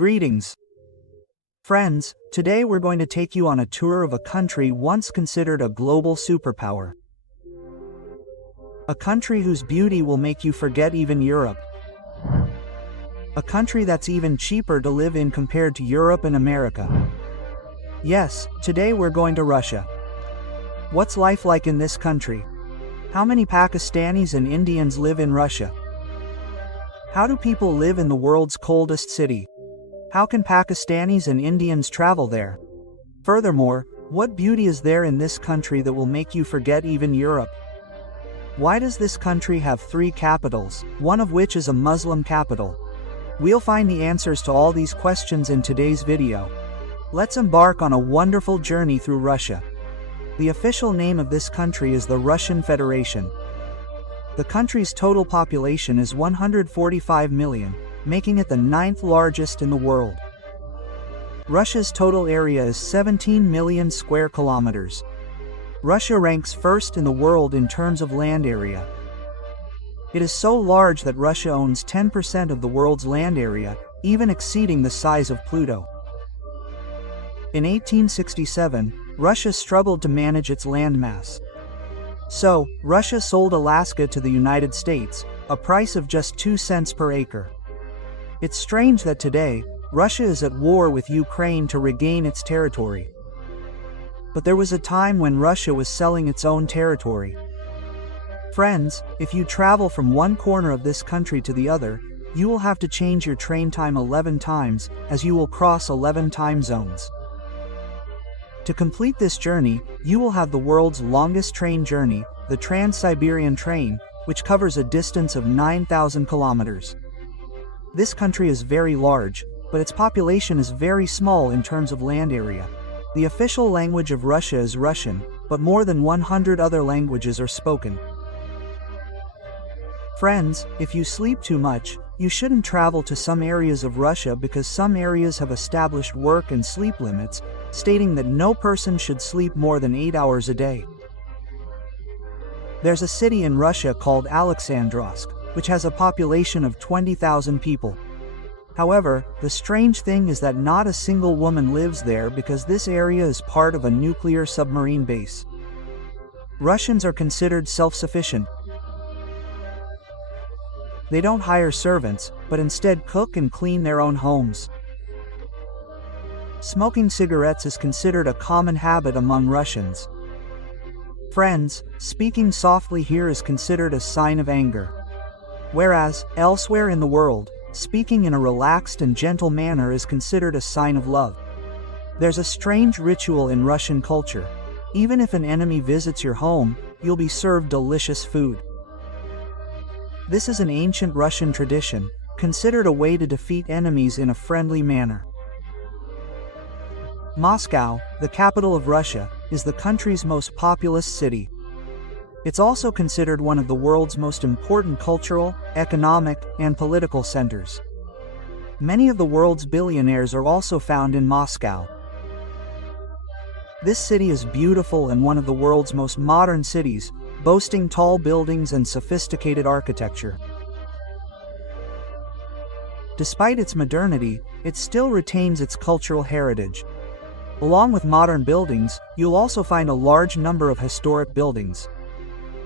Greetings, friends. Today we're going to take you on a tour of a country once considered a global superpower. A country whose beauty will make you forget even Europe. A country that's even cheaper to live in compared to Europe and America. Yes, today we're going to Russia. What's life like in this country? How many Pakistanis and Indians live in Russia? How do people live in the world's coldest city? How can Pakistanis and Indians travel there? Furthermore, what beauty is there in this country that will make you forget even Europe? Why does this country have 3 capitals, one of which is a Muslim capital? We'll find the answers to all these questions in today's video. Let's embark on a wonderful journey through Russia. The official name of this country is the Russian Federation. The country's total population is 145 million, making it the 9th largest in the world. Russia's total area is 17 million square kilometers. Russia ranks first in the world in terms of land area. It is so large that Russia owns 10% of the world's land area, even exceeding the size of Pluto. In 1867, Russia struggled to manage its landmass. So, Russia sold Alaska to the United States, a price of just 2 cents per acre. It's strange that today, Russia is at war with Ukraine to regain its territory. But there was a time when Russia was selling its own territory. Friends, if you travel from one corner of this country to the other, you will have to change your train time 11 times, as you will cross 11 time zones. To complete this journey, you will have the world's longest train journey, the Trans-Siberian train, which covers a distance of 9,000 kilometers. This country is very large, but its population is very small in terms of land area. The official language of Russia is Russian, but more than 100 other languages are spoken. Friends, if you sleep too much, you shouldn't travel to some areas of Russia because some areas have established work and sleep limits, stating that no person should sleep more than 8 hours a day. There's a city in Russia called Alexandrovsk, which has a population of 20,000 people. However, the strange thing is that not a single woman lives there because this area is part of a nuclear submarine base. Russians are considered self-sufficient. They don't hire servants, but instead cook and clean their own homes. Smoking cigarettes is considered a common habit among Russians. Friends, speaking softly here is considered a sign of anger. Whereas, elsewhere in the world, speaking in a relaxed and gentle manner is considered a sign of love. There's a strange ritual in Russian culture. Even if an enemy visits your home, you'll be served delicious food. This is an ancient Russian tradition, considered a way to defeat enemies in a friendly manner. Moscow, the capital of Russia, is the country's most populous city. It's also considered one of the world's most important cultural, economic, and political centers. Many of the world's billionaires are also found in Moscow. This city is beautiful and one of the world's most modern cities, boasting tall buildings and sophisticated architecture. Despite its modernity, it still retains its cultural heritage. Along with modern buildings, you'll also find a large number of historic buildings.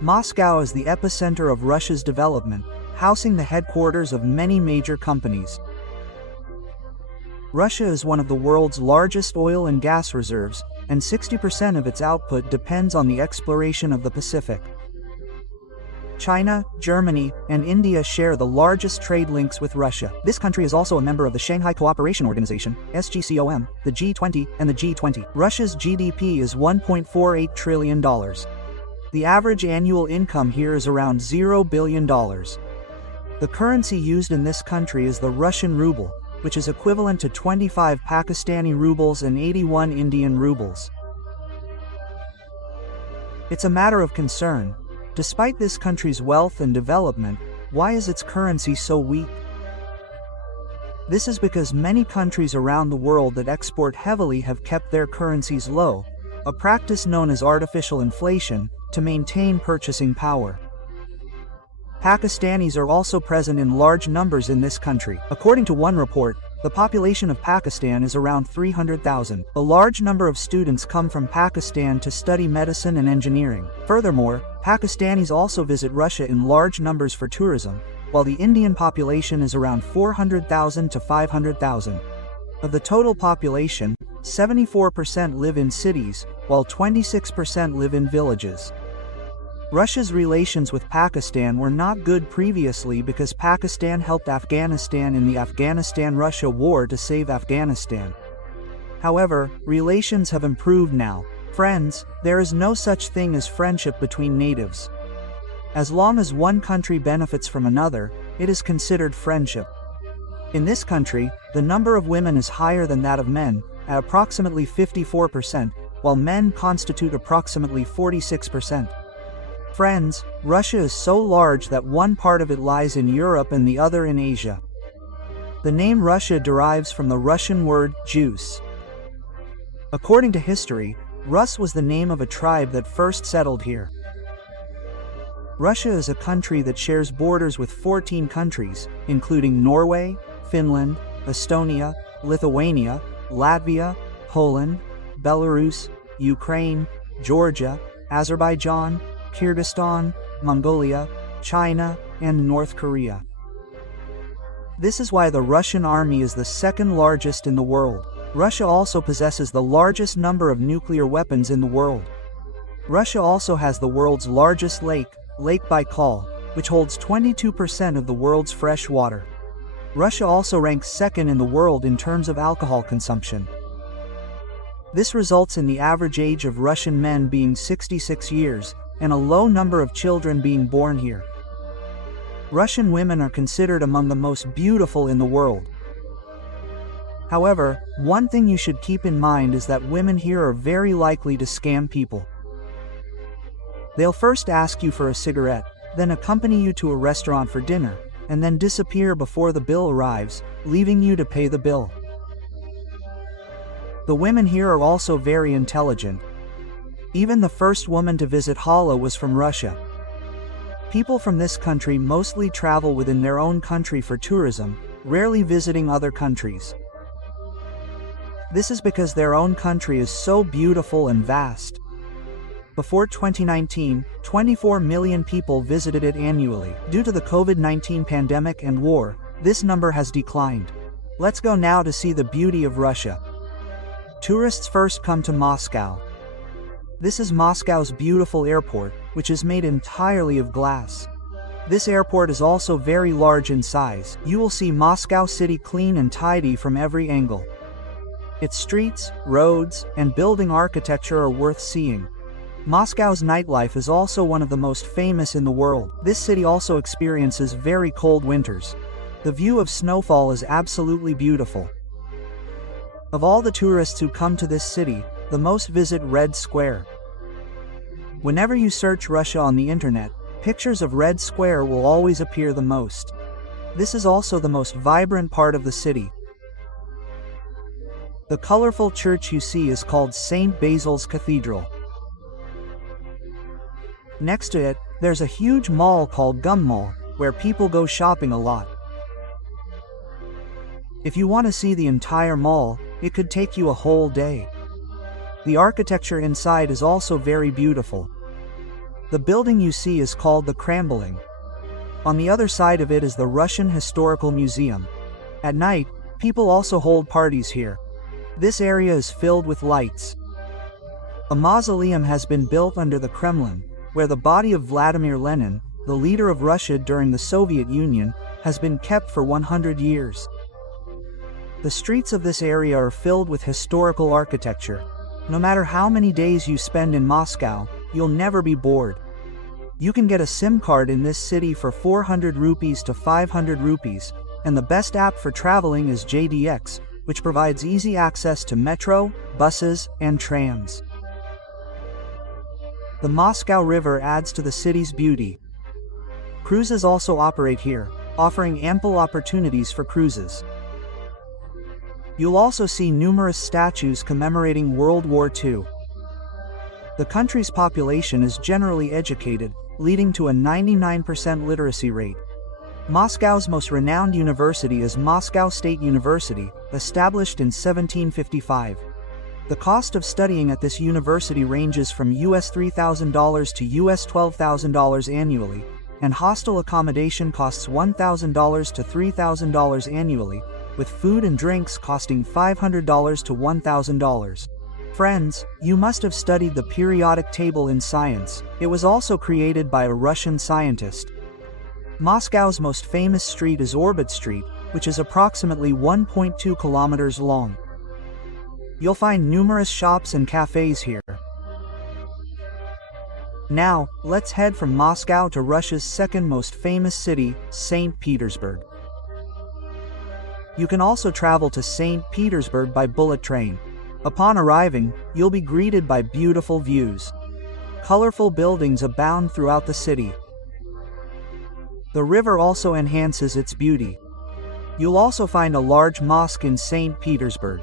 Moscow is the epicenter of Russia's development, housing the headquarters of many major companies. Russia is one of the world's largest oil and gas reserves, and 60% of its output depends on the exploration of the Pacific. China, Germany, and India share the largest trade links with Russia. This country is also a member of the Shanghai Cooperation Organization, SGCOM, the G20, and the G20. Russia's GDP is $1.48 trillion. The average annual income here is around $0 billion. The currency used in this country is the Russian ruble, which is equivalent to 25 Pakistani rubles and 81 Indian rubles. It's a matter of concern. Despite this country's wealth and development, why is its currency so weak? This is because many countries around the world that export heavily have kept their currencies low, a practice known as artificial inflation, to maintain purchasing power. Pakistanis are also present in large numbers in this country. According to one report, The population of Pakistan is around 300,000. A large number of students come from Pakistan to study medicine and engineering. Furthermore, Pakistanis also visit Russia in large numbers for tourism, while the Indian population is around 400,000 to 500,000. Of the total population, 74% live in cities, while 26% live in villages. Russia's relations with Pakistan were not good previously because Pakistan helped Afghanistan in the Afghanistan-Russia war to save Afghanistan. However, relations have improved now. Friends, there is no such thing as friendship between natives. As long as one country benefits from another, it is considered friendship. In this country, the number of women is higher than that of men, at approximately 54%, while men constitute approximately 46%. Friends, Russia is so large that one part of it lies in Europe and the other in Asia. The name Russia derives from the Russian word juice. According to history, Rus was the name of a tribe that first settled here. Russia is a country that shares borders with 14 countries, including Norway, Finland, Estonia, Lithuania, Latvia, Poland, Belarus, Ukraine, Georgia, Azerbaijan, Kyrgyzstan, Mongolia, China, and North Korea. This is why the Russian army is the second largest in the world. Russia also possesses the largest number of nuclear weapons in the world. Russia also has the world's largest lake, Lake Baikal, which holds 22% of the world's fresh water. Russia also ranks second in the world in terms of alcohol consumption. This results in the average age of Russian men being 66 years, and a low number of children being born here. Russian women are considered among the most beautiful in the world. However, one thing you should keep in mind is that women here are very likely to scam people. They'll first ask you for a cigarette, then accompany you to a restaurant for dinner, and then disappear before the bill arrives, leaving you to pay the bill. The women here are also very intelligent. Even the first woman to visit Hala was from Russia. People from this country mostly travel within their own country for tourism, rarely visiting other countries. This is because their own country is so beautiful and vast. Before 2019, 24 million people visited it annually. Due to the COVID-19 pandemic and war, this number has declined. Let's go now to see the beauty of Russia. Tourists first come to Moscow. This is Moscow's beautiful airport, which is made entirely of glass. This airport is also very large in size. You will see Moscow city clean and tidy from every angle. Its streets, roads, and building architecture are worth seeing. Moscow's nightlife is also one of the most famous in the world. This city also experiences very cold winters. The view of snowfall is absolutely beautiful. Of all the tourists who come to this city, the most visit Red Square. Whenever you search Russia on the internet, pictures of Red Square will always appear the most. This is also the most vibrant part of the city. The colorful church you see is called St. Basil's Cathedral. Next to it, there's a huge mall called Gum Mall, where people go shopping a lot. If you want to see the entire mall, it could take you a whole day. The architecture inside is also very beautiful. The building you see is called the Kremlin. On the other side of it is the Russian Historical Museum. At night, people also hold parties here. This area is filled with lights. A mausoleum has been built under the Kremlin, where the body of Vladimir Lenin, the leader of Russia during the Soviet Union, has been kept for 100 years. The streets of this area are filled with historical architecture. No matter how many days you spend in Moscow, you'll never be bored. You can get a SIM card in this city for 400 rupees to 500 rupees, and the best app for traveling is JDX, which provides easy access to metro, buses, and trams. The Moscow River adds to the city's beauty. Cruises also operate here, offering ample opportunities for cruises. You'll also see numerous statues commemorating World War II. The country's population is generally educated, leading to a 99% literacy rate. Moscow's most renowned university is Moscow State University, established in 1755. The cost of studying at this university ranges from US $3,000 to US $12,000 annually, and hostel accommodation costs $1,000 to $3,000 annually, with food and drinks costing $500 to $1,000. Friends, you must have studied the periodic table in science. It was also created by a Russian scientist. Moscow's most famous street is Orbit Street, which is approximately 1.2 kilometers long. You'll find numerous shops and cafes here. Now, let's head from Moscow to Russia's second most famous city, St. Petersburg. You can also travel to St. Petersburg by bullet train. Upon arriving, you'll be greeted by beautiful views. Colorful buildings abound throughout the city. The river also enhances its beauty. You'll also find a large mosque in St. Petersburg.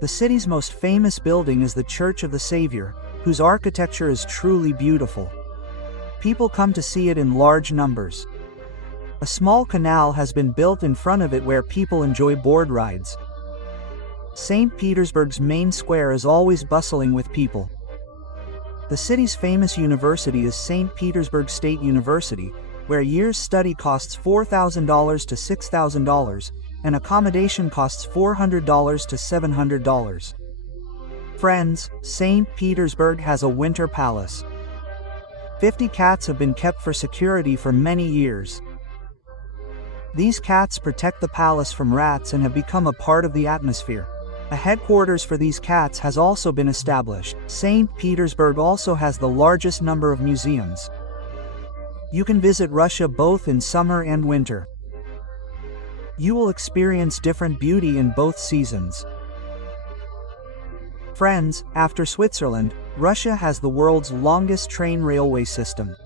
The city's most famous building is the Church of the Savior, whose architecture is truly beautiful. People come to see it in large numbers. A small canal has been built in front of it where people enjoy board rides. St. Petersburg's main square is always bustling with people. The city's famous university is St. Petersburg State University, where a year's study costs $4,000 to $6,000, and accommodation costs $400 to $700. Friends, St. Petersburg has a winter palace. 50 cats have been kept for security for many years. These cats protect the palace from rats and have become a part of the atmosphere. A headquarters for these cats has also been established. St. Petersburg also has the largest number of museums. You can visit Russia both in summer and winter. You will experience different beauty in both seasons. Friends, after Switzerland, Russia has the world's longest train railway system.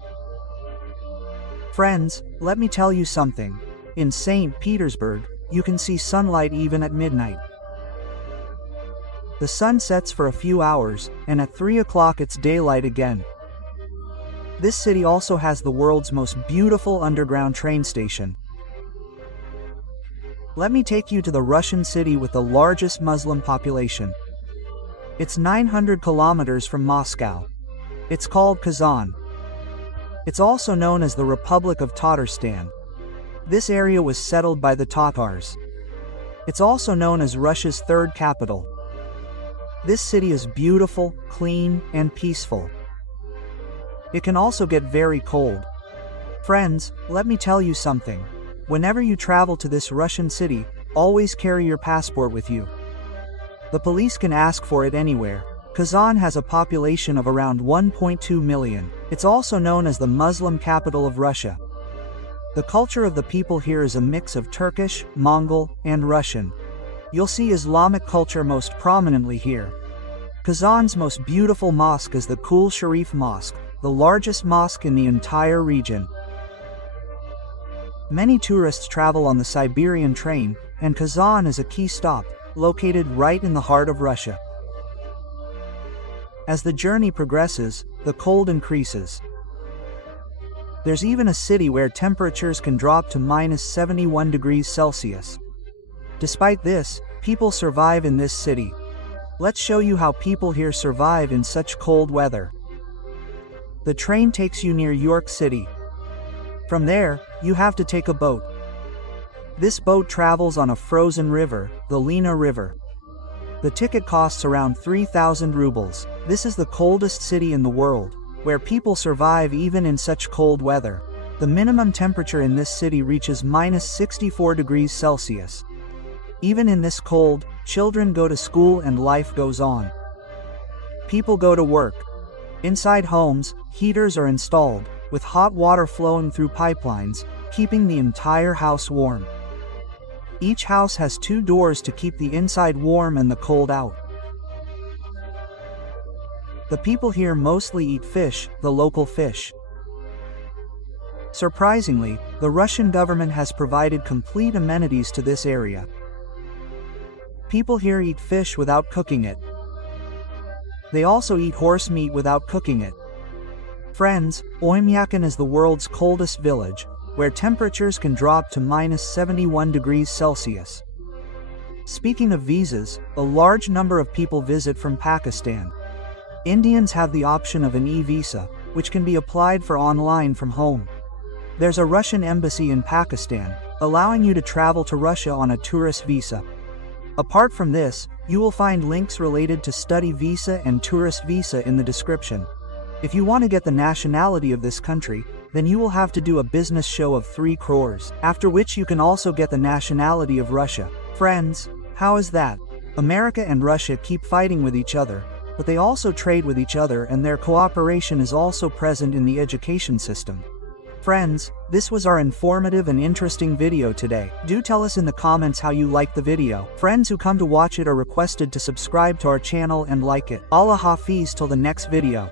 Friends, let me tell you something. In St. Petersburg, you can see sunlight even at midnight. The sun sets for a few hours, and at 3 o'clock it's daylight again. This city also has the world's most beautiful underground train station. Let me take you to the Russian city with the largest Muslim population. It's 900 kilometers from Moscow. It's called Kazan. It's also known as the Republic of Tatarstan. This area was settled by the Tatars. It's also known as Russia's third capital. This city is beautiful, clean, and peaceful. It can also get very cold. Friends, let me tell you something. Whenever you travel to this Russian city, always carry your passport with you. The police can ask for it anywhere. Kazan has a population of around 1.2 million. It's also known as the Muslim capital of Russia. The culture of the people here is a mix of Turkish, Mongol, and Russian. You'll see Islamic culture most prominently here. Kazan's most beautiful mosque is the Kul Sharif Mosque, the largest mosque in the entire region. Many tourists travel on the Siberian train, and Kazan is a key stop, located right in the heart of Russia. As the journey progresses, the cold increases. There's even a city where temperatures can drop to -71 degrees Celsius. Despite this, people survive in this city. Let's show you how people here survive in such cold weather. The train takes you near York City. From there, you have to take a boat. This boat travels on a frozen river, the Lena River. The ticket costs around 3,000 rubles. This is the coldest city in the world, where people survive even in such cold weather. The minimum temperature in this city reaches -64 degrees Celsius. Even in this cold, children go to school and life goes on. People go to work. Inside homes, heaters are installed, with hot water flowing through pipelines, keeping the entire house warm. Each house has 2 doors to keep the inside warm and the cold out. The people here mostly eat fish, the local fish. Surprisingly, the Russian government has provided complete amenities to this area. People here eat fish without cooking it. They also eat horse meat without cooking it. Friends, Oymyakon is the world's coldest village, where temperatures can drop to -71 degrees Celsius. Speaking of visas, a large number of people visit from Pakistan. Indians have the option of an e-visa, which can be applied for online from home. There's a Russian embassy in Pakistan, allowing you to travel to Russia on a tourist visa. Apart from this, you will find links related to study visa and tourist visa in the description. If you want to get the nationality of this country, then you will have to do a business show of 3 crores, after which you can also get the nationality of Russia. Friends, how is that? America and Russia keep fighting with each other, but they also trade with each other, and their cooperation is also present in the education system. Friends, this was our informative and interesting video today. Do tell us in the comments how you liked the video. Friends who come to watch it are requested to subscribe to our channel and like it. Allah Hafiz till the next video.